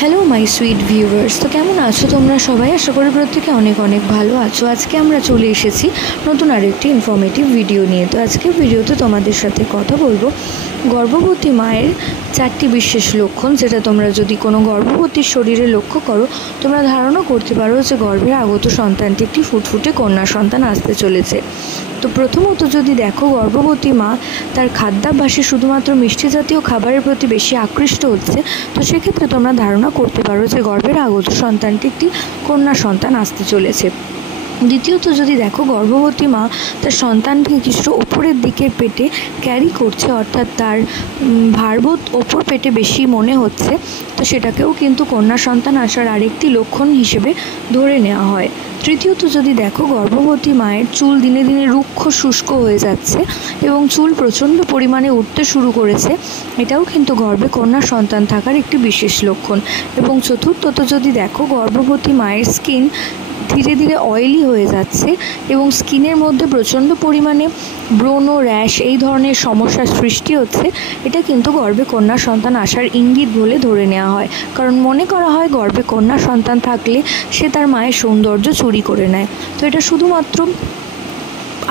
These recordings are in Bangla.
হ্যালো মাই সুইট ভিউয়ার্স, তো কেমন আছো তোমরা সবাই? আশা করি প্রত্যেকে অনেক অনেক ভালো আছো। আজকে আমরা চলে এসেছি নতুন আর একটি ইনফরমেটিভ ভিডিও নিয়ে। তো আজকের ভিডিওতে তোমাদের সাথে কথা বলবো গর্ভবতী মায়ের 4টি বিশেষ লক্ষণ, যেটা তোমরা যদি কোনো গর্ভবতীর শরীরে লক্ষ্য করো তোমরা ধারণা করতে পারো যে গর্ভের আগত সন্তানটি একটি ফুটফুটে কন্যা সন্তান আসতে চলেছে। তো প্রথমত যদি দেখো, গর্ভবতী মা তার খাদ্যাভ্যাসে শুধুমাত্র মিষ্টি জাতীয় খাবারের প্রতি বেশি আকৃষ্ট হচ্ছে, তো সেক্ষেত্রে তোমরা ধারণা করতে পারো যে গর্ভের আগত সন্তানটি একটি কন্যা সন্তান আসতে চলেছে। দ্বিতীয়ত যদি দেখো, গর্ভবতী মা তার সন্তানকে কিছু ওপরের দিকে পেটে ক্যারি করছে, অর্থাৎ তার ভারবোধ ওপর পেটে বেশি মনে হচ্ছে, তো সেটাকেও কিন্তু কন্যা সন্তান আসার আরেকটি লক্ষণ হিসেবে ধরে নেওয়া হয়। তৃতীয়ত যদি দেখো, গর্ভবতী মায়ের চুল দিনে দিনে রুক্ষ শুষ্ক হয়ে যাচ্ছে এবং চুল প্রচণ্ড পরিমাণে উঠতে শুরু করেছে, এটাও কিন্তু গর্ভে কন্যা সন্তান থাকার একটি বিশেষ লক্ষণ। এবং চতুর্থত যদি দেখো, গর্ভবতী মায়ের স্কিন ধীরে ধীরে অয়েলি হয়ে যাচ্ছে এবং স্কিনের মধ্যে প্রচণ্ড পরিমাণে ব্রণ, র্যাশ এই ধরনের সমস্যার সৃষ্টি হচ্ছে, এটা কিন্তু গর্ভে কন্যা সন্তান আসার ইঙ্গিত বলে ধরে নেওয়া হয়। কারণ মনে করা হয় গর্ভে কন্যা সন্তান থাকলে সে তার মায়ের সৌন্দর্য চুরি করে নেয়। তো এটা শুধুমাত্র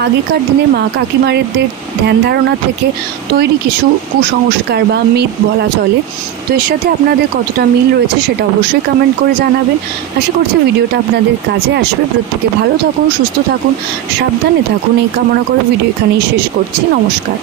আগেকার দিনের মা কাকিমারদের ধ্যান ধারণা থেকে তৈরি কিছু কুসংস্কার বা মিথ বলা চলে। তো এর সাথে আপনাদের কতটা মিল রয়েছে সেটা অবশ্যই কমেন্ট করে জানাবেন। আশা করছি ভিডিওটা আপনাদের কাজে আসবে। প্রত্যেকে ভালো থাকুন, সুস্থ থাকুন, সাবধানে থাকুন এই কামনা করে ভিডিও এখানেই শেষ করছি। নমস্কার।